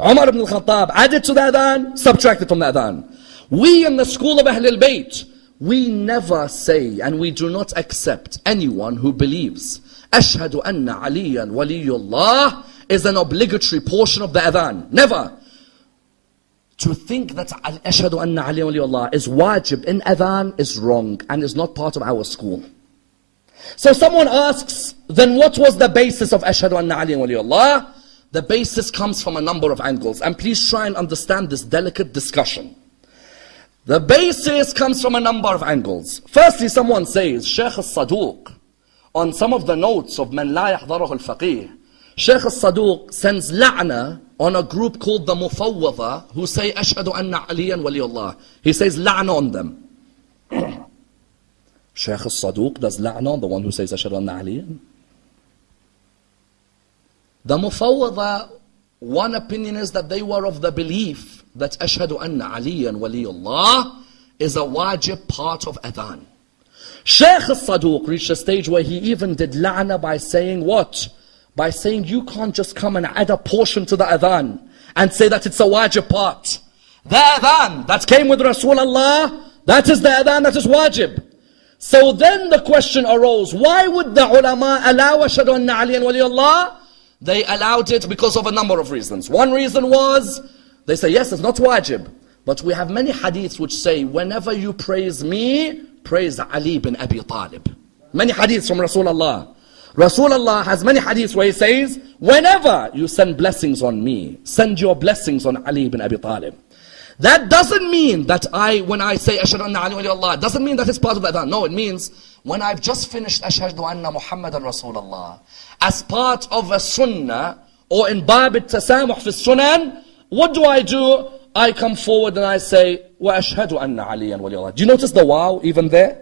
Ammar ibn al-Khattab added to the adhan, subtracted from the adhan. We in the school of Ahl al-Bayt, we never say and we do not accept anyone who believes Ashhadu anna Aliyan Waliyullah is an obligatory portion of the adhan. Never. To think that Ashhadu anna Aliyan Waliyullah is wajib in adhan is wrong and is not part of our school. So someone asks, then what was the basis of Ashhadu anna Aliyan Waliyullah? The basis comes from a number of angles. And please try and understand this delicate discussion. The basis comes from a number of angles. Firstly, someone says, Shaykh al-Saduq, on some of the notes of Man La Yahdarahu al-Faqih, Shaykh al-Saduq sends la'na on a group called the Mufawwada, who say, Ashhadu anna Aliyan Waliyullah. He says la'na on them. Shaykh al-Saduq does la'na on the one who says, Ashhadu anna Aliyan. The Mufawwada, one opinion is that they were of the belief that Ashhadu anna Aliyan Waliyullah is a wajib part of adhan. Shaykh al-Saduq reached a stage where he even did la'na by saying what? By saying you can't just come and add a portion to the adhan and say that it's a wajib part. The adhan that came with Rasulullah, that is the adhan that is wajib. So then the question arose, why would the ulama allow Ashhadu anna Aliyan Waliyullah? They allowed it because of a number of reasons. One reason was, they say, yes, it's not wajib. But we have many hadiths which say, whenever you praise me, praise Ali bin Abi Talib. Many hadiths from Rasulullah. Rasulullah has many hadiths where he says, whenever you send blessings on me, send your blessings on Ali bin Abi Talib. That doesn't mean that when I say Ashhadu anna Ali Waliyullah, doesn't mean that it's part of the adhan. No, it means when I've just finished Ashhadu anna Muhammadan Rasulullah, as part of a sunnah, or in bab al-tasamuh fi sunan, what do? I come forward and I say, wa ashhadu anna Aliyan Waliyullah. Do you notice the wow even there?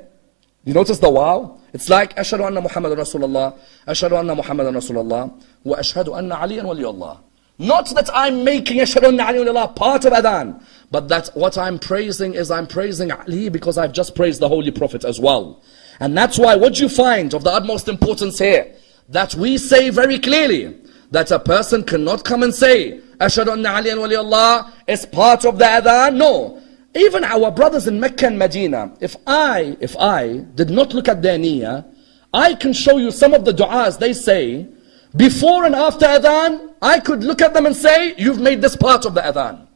Do you notice the wow? It's like Ashhadu anna Muhammadan Rasulullah, Ashhadu anna Muhammadan Rasulullah, wa ashhadu anna Aliyan Waliyullah. Not that I'm making Ashhadu anna Aliyan Waliyullah part of adhan, but that what I'm praising is I'm praising Ali because I've just praised the Holy Prophet as well. And that's why what you find of the utmost importance here, that we say very clearly that a person cannot come and say Ashhadu anna Aliyan Waliyullah is part of the adhan. No. Even our brothers in Mecca and Medina, if I did not look at their niyyah, I can show you some of the du'as they say before and after adhan. I could look at them and say, you've made this part of the adhan.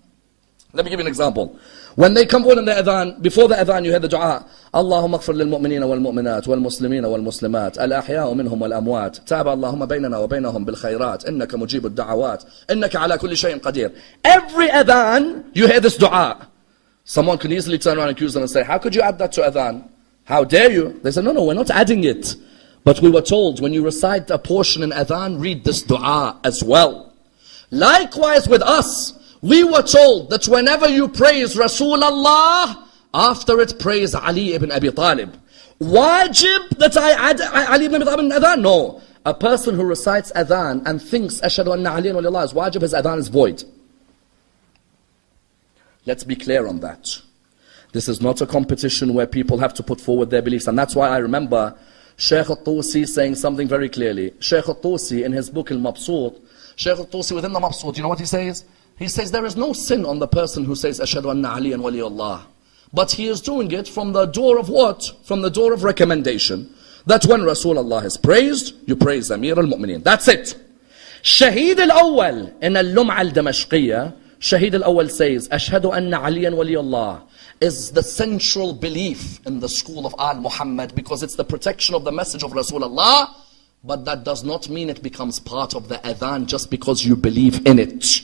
Let me give you an example. When they come on in the adhan, before the adhan you hear the dua, Allahumma aghfir lil mu'minina wal mu'minat wal muslimina wal muslimat al ahya'u minhum wal amwat taba Allahumma baynana wa baynahum bil khayrat innaka mujibud da'awat innaka ala kulli shay'in qadir. Every adhan you hear this dua. Someone can easily turn around and accuse them and say, how could you add that to adhan? How dare you? They say, no, we're not adding it. But we were told, when you recite a portion in adhan, read this dua as well. Likewise with us, we were told that whenever you praise Rasulullah, after it praise Ali ibn Abi Talib. Wajib that I add Ali ibn Abi Talib in adhan? No. A person who recites adhan and thinks Ashhadu anna Aliyan Waliyullah is wajib, his adhan is void. Let's be clear on that. This is not a competition where people have to put forward their beliefs. And that's why I remember Shaykh al-Tusi saying something very clearly. Shaykh al-Tusi in his book Al-Mabsut, Shaykh al-Tusi within the Mabsut, you know what he says? He says there is no sin on the person who says Ashhadu anna Aliyan waliyullah. But he is doing it from the door of what? From the door of recommendation. That when Rasulullah is praised, you praise Amir al-Mu'mineen. That's it. Shaheed al-Awwal in al-Lum'a al-Damashqiyya, Shaheed al-Awwal says, Ashhadu anna Aliyan waliyullah is the central belief in the school of Al-Muhammad because it's the protection of the message of Rasulullah, but that does not mean it becomes part of the adhan just because you believe in it.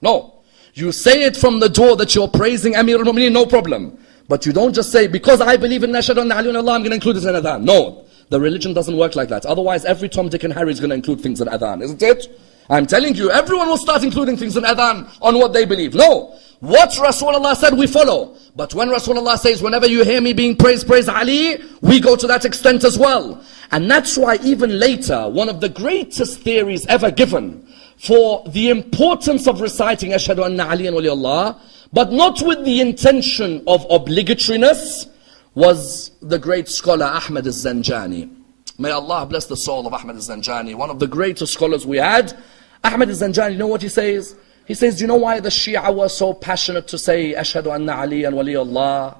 No. You say it from the door that you're praising Amir al-Mu'mineen, no problem. But you don't just say, because I believe in Ashhadu anna Aliyan waliyullah, I'm going to include it in adhan. No. The religion doesn't work like that. Otherwise, every Tom, Dick and Harry is going to include things in adhan, isn't it? I'm telling you, everyone will start including things in adhan on what they believe. No. What Rasulullah said, we follow. But when Rasulullah says, whenever you hear me being praised, praise Ali, we go to that extent as well. And that's why even later, one of the greatest theories ever given for the importance of reciting Ashhadu anna Aliyan waliyullah, but not with the intention of obligatoriness, was the great scholar Ahmad al-Zanjani. May Allah bless the soul of Ahmad al-Zanjani, one of the greatest scholars we had. Ahmad al-Zanjani, you know what he says? He says, do you know why the Shi'ah were so passionate to say Ashhadu anna Aliyan waliyullah?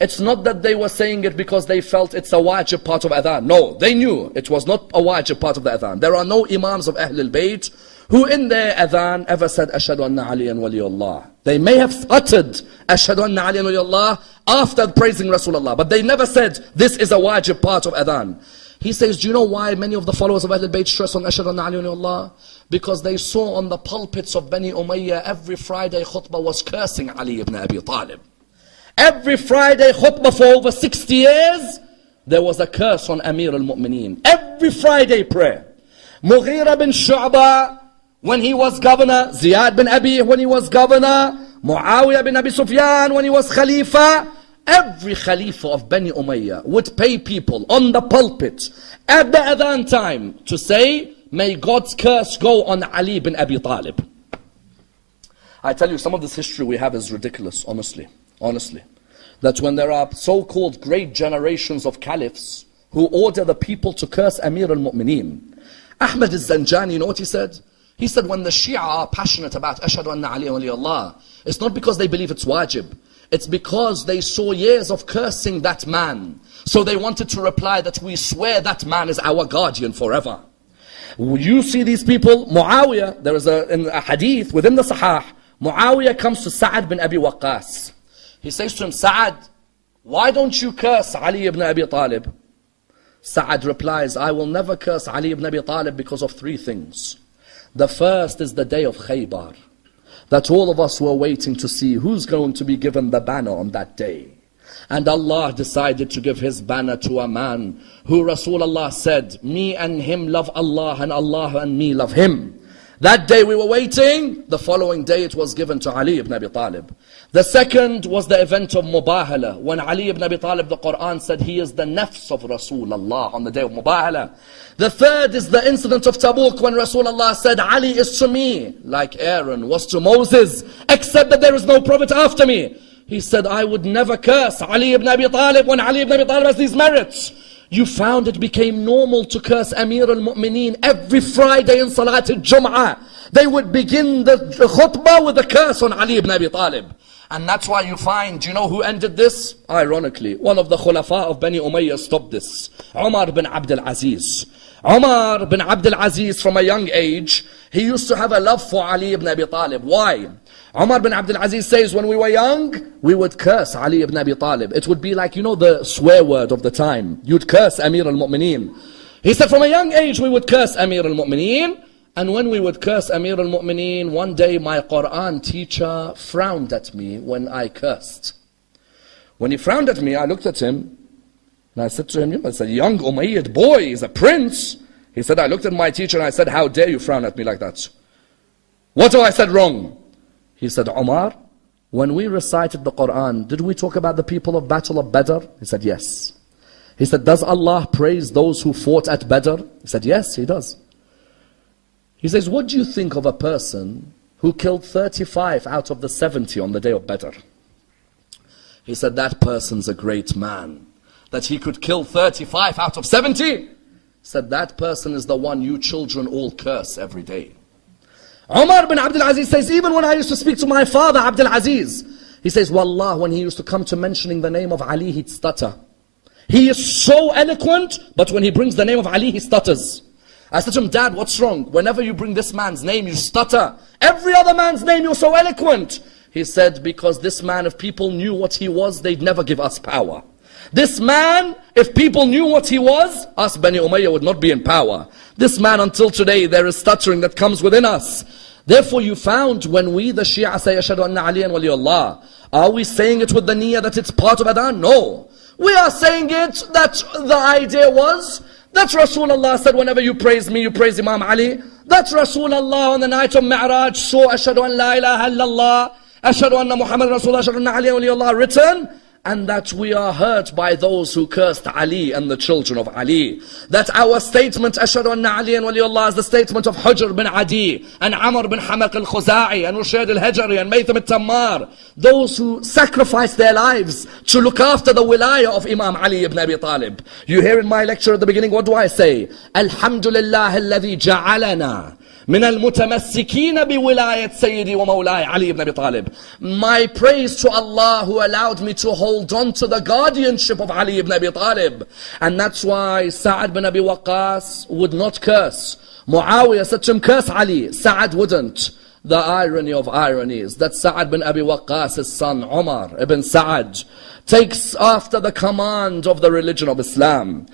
It's not that they were saying it because they felt it's a wajib part of adhan. No, they knew it was not a wajib part of the adhan. There are no imams of Ahlul Bayt who in their adhan ever said Ashhadu anna Aliyan waliyullah. They may have uttered Ashhadu anna Aliyan waliyullah after praising Rasulullah, but they never said this is a wajib part of adhan. He says, do you know why many of the followers of Ahlul Bayt stress on Ashhadu anna Aliyan waliyullah? Because they saw on the pulpits of Bani Umayyah every Friday khutbah was cursing Ali ibn Abi Talib. Every Friday khutbah for over 60 years, there was a curse on Amir al-Mu'mineen. Every Friday prayer. Mughira bin Shu'bah, when he was governor, Ziyad bin Abi when he was governor, Muawiyah bin Abi Sufyan when he was Khalifa, every Khalifa of Bani Umayyah would pay people on the pulpit at the adhan time to say, may God's curse go on Ali bin Abi Talib. I tell you, some of this history we have is ridiculous, honestly. Honestly. That when there are so-called great generations of caliphs who order the people to curse Amir al-Mu'mineen. Ahmad al-Zanjani, you know what he said? He said when the Shi'ah are passionate about Ashhadu anna Aliyan waliyullah, it's not because they believe it's wajib. It's because they saw years of cursing that man. So they wanted to reply that we swear that man is our guardian forever. You see these people, Muawiyah, there is a hadith within the Sahih, Muawiyah comes to Sa'ad bin Abi Waqqas. He says to him, Sa'ad, why don't you curse Ali ibn Abi Talib? Sa'ad replies, I will never curse Ali ibn Abi Talib because of three things. The first is the day of Khaybar. That all of us were waiting to see who's going to be given the banner on that day. And Allah decided to give His banner to a man who Rasulullah said, me and him love Allah and Allah and me love him. That day we were waiting, the following day it was given to Ali ibn Abi Talib. The second was the event of Mubahala, when Ali ibn Abi Talib, the Quran said he is the nafs of Rasulullah on the day of Mubahala. The third is the incident of Tabuk, when Rasulullah said, Ali is to me, like Aaron was to Moses, except that there is no prophet after me. He said, I would never curse Ali ibn Abi Talib when Ali ibn Abi Talib has these merits. You found it became normal to curse Amir al-Mu'mineen every Friday in Salat al-Jum'ah. They would begin the khutbah with a curse on Ali ibn Abi Talib. And that's why you find, do you know who ended this? Ironically, one of the Khulafa of Bani Umayyah stopped this. Umar bin Abdul Aziz. Umar bin Abdul Aziz, from a young age, he used to have a love for Ali ibn Abi Talib. Why? Umar bin Abdul Aziz says, when we were young, we would curse Ali ibn Abi Talib. It would be like, you know, the swear word of the time. You'd curse Amir al-Mu'mineen. He said, from a young age, we would curse Amir al-Mu'mineen. And when we would curse Amir al-Mu'mineen, one day my Quran teacher frowned at me when I cursed. When he frowned at me, I looked at him, and I said to him, it's a young Umayyad boy, he's a prince. He said, I looked at my teacher and I said, how dare you frown at me like that? What have I said wrong? He said, Umar, when we recited the Quran, did we talk about the people of Battle of Badr? He said, yes. He said, does Allah praise those who fought at Badr? He said, yes, He does. He says, what do you think of a person who killed 35 out of the 70 on the day of Badr? He said, that person's a great man. That he could kill 35 out of 70. He said, that person is the one you children all curse every day. Umar bin Abdul Aziz says, even when I used to speak to my father, Abdul Aziz, he says, Wallah, when he used to come to mentioning the name of Ali, he'd stutter. He is so eloquent, but when he brings the name of Ali, he stutters. I said to him, Dad, what's wrong? Whenever you bring this man's name, you stutter. Every other man's name, you're so eloquent. He said, because this man, if people knew what he was, they'd never give us power. This man, if people knew what he was, us Bani Umayyah would not be in power. This man, until today, there is stuttering that comes within us. Therefore, you found when we, the Shi'ah, say, Ashhadu anna Aliyan waliyullah, are we saying it with the niyyah that it's part of Adhan? No. We are saying it that the idea was that Rasulullah said, whenever you praise me, you praise Imam Ali. That Rasulullah on the night of Mi'raj saw Ashhadu an la ilaha illallah, Ashhadu anna Muhammad Rasulullah, Ashhadu anna Aliyan waliyullah written. And that we are hurt by those who cursed Ali and the children of Ali. That our statement, Ashhadu anna Aliyan waliyullah, is the statement of Hujr bin Adi, and Ammar bin Hamaq al-Khuza'i, and Rushayd al-Hajari, and Maytham al-Tammar. Those who sacrificed their lives to look after the wilayah of Imam Ali ibn Abi Talib. You hear in my lecture at the beginning, what do I say? Alhamdulillah alladhi ja'alana من المتمسكين بولاية سيدي ومولاي علي ibn Abi Talib. My praise to Allah who allowed me to hold on to the guardianship of Ali ibn Abi Talib. And that's why Sa'ad bin Abi Waqqas would not curse. Muawiyah said to him, curse Ali. Sa'ad wouldn't. The irony of ironies, that Sa'ad bin Abi Waqqas' son Umar ibn Sa'ad takes after the command of the religion of Islam.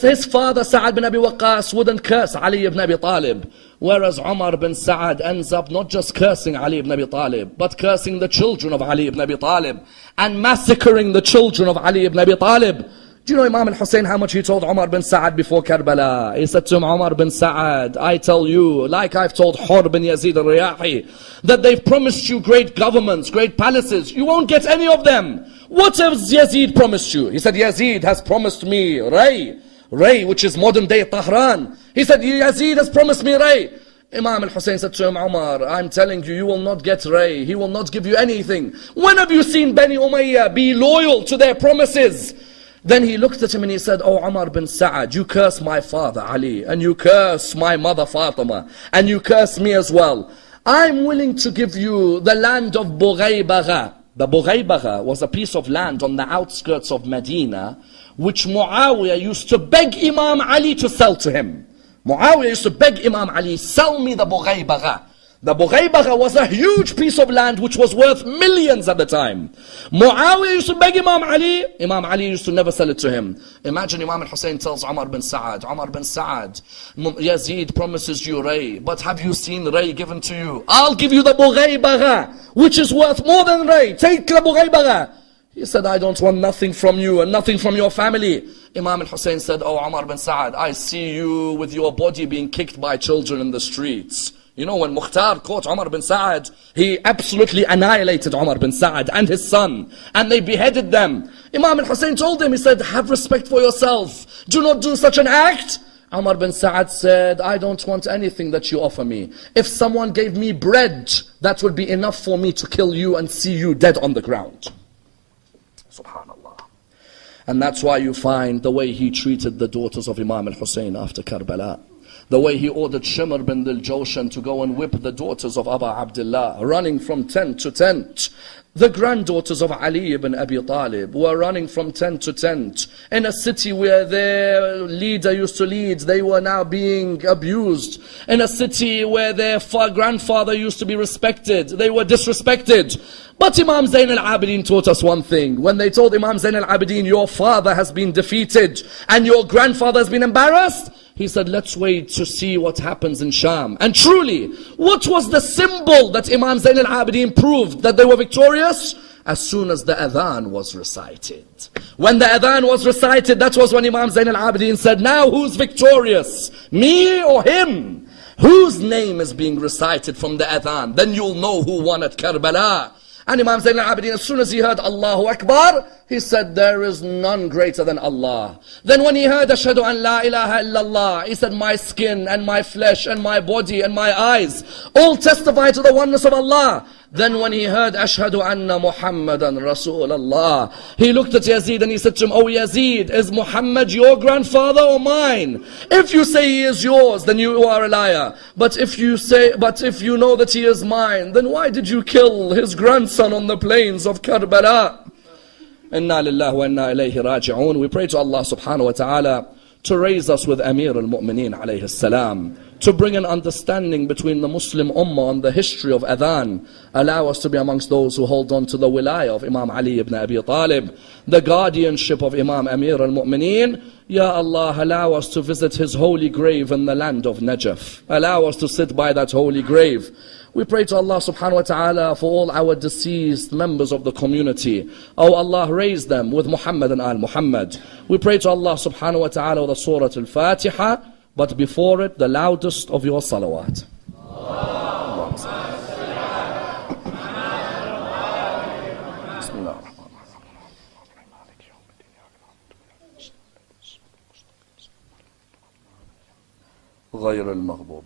His father Sa'ad bin Abi Waqqas wouldn't curse Ali ibn Abi Talib. Whereas Umar bin Sa'ad ends up not just cursing Ali ibn Abi Talib, but cursing the children of Ali ibn Abi Talib, and massacring the children of Ali ibn Abi Talib. Do you know Imam al-Hussein how much he told Umar bin Sa'ad before Karbala? He said to him, Umar bin Sa'ad, I tell you, like I've told Hur bin Yazid al-Riyahi, that they've promised you great governments, great palaces. You won't get any of them. What has Yazid promised you? He said, Yazid has promised me Ray, which is modern day Tehran. He said, Yazid has promised me Ray. Imam al-Hussein said to him, Umar, I'm telling you, you will not get Ray. He will not give you anything. When have you seen Bani Umayyah be loyal to their promises? Then he looked at him and he said, Oh Umar bin Sa'ad, you curse my father Ali, and you curse my mother Fatima, and you curse me as well. I'm willing to give you the land of Bughaybaga. The Bughaybaga was a piece of land on the outskirts of Medina, which Muawiyah used to beg Imam Ali to sell to him. Muawiyah used to beg Imam Ali, sell me the Bughaybaga. The Bughaybaga was a huge piece of land which was worth millions at the time. Muawiyah used to beg Imam Ali. Imam Ali used to never sell it to him. Imagine Imam al-Hussein tells Umar bin Sa'ad, Yazid promises you Ray, but have you seen Ray given to you? I'll give you the Bughaybaga, which is worth more than Ray. Take the Bughaybaga. He said, I don't want nothing from you and nothing from your family. Imam al-Hussein said, Oh Umar bin Sa'ad, I see you with your body being kicked by children in the streets. You know, when Mukhtar caught Umar bin Sa'ad, he absolutely annihilated Umar bin Sa'ad and his son, and they beheaded them. Imam al-Hussein told him, he said, have respect for yourself. Do not do such an act. Umar bin Sa'ad said, I don't want anything that you offer me. If someone gave me bread, that would be enough for me to kill you and see you dead on the ground. Subhanallah. And that's why you find the way he treated the daughters of Imam al-Hussein after Karbala. The way he ordered Shimr bin Dil-Jawshan to go and whip the daughters of Aba Abdullah, running from tent to tent. The granddaughters of Ali ibn Abi Talib were running from tent to tent. In a city where their leader used to lead, they were now being abused. In a city where their grandfather used to be respected, they were disrespected. But Imam Zayn al-Abidin taught us one thing. When they told Imam Zayn al-Abidin, your father has been defeated and your grandfather has been embarrassed, he said, let's wait to see what happens in Sham. And truly, what was the symbol that Imam Zayn al-Abidin proved that they were victorious? As soon as the Adhan was recited. When the Adhan was recited, that was when Imam Zayn al-Abidin said, now who's victorious? Me or him? Whose name is being recited from the Adhan? Then you'll know who won at Karbala. And Imam Zayn al-Abidin, as soon as he heard Allahu Akbar, he said, there is none greater than Allah. Then when he heard Ashhadu an la ilaha illallah, he said, my skin and my flesh and my body and my eyes all testify to the oneness of Allah. Then when he heard Ashhadu anna Muhammadan Rasulullah, he looked at Yazid and he said to him, "Oh Yazid, is Muhammad your grandfather or mine? If you say he is yours, then you are a liar. But if you know that he is mine, then why did you kill his grandson on the plains of Karbala?" Inna lillahi wa inna ilayhi raji'un. We pray to Allah subhanahu wa ta'ala to raise us with Amir al-Mu'mineen alayhi salam, to bring an understanding between the Muslim Ummah on the history of Adhan. Allow us to be amongst those who hold on to the wilayah of Imam Ali ibn Abi Talib, the guardianship of Imam Amir al-Mu'mineen. Ya Allah, allow us to visit his holy grave in the land of Najaf. Allow us to sit by that holy grave. We pray to Allah subhanahu wa ta'ala for all our deceased members of the community. Oh Allah, raise them with Muhammad and al-Muhammad. We pray to Allah subhanahu wa ta'ala with the Surah Al-Fatiha, but before it, the loudest of your salawat. غير المغضوب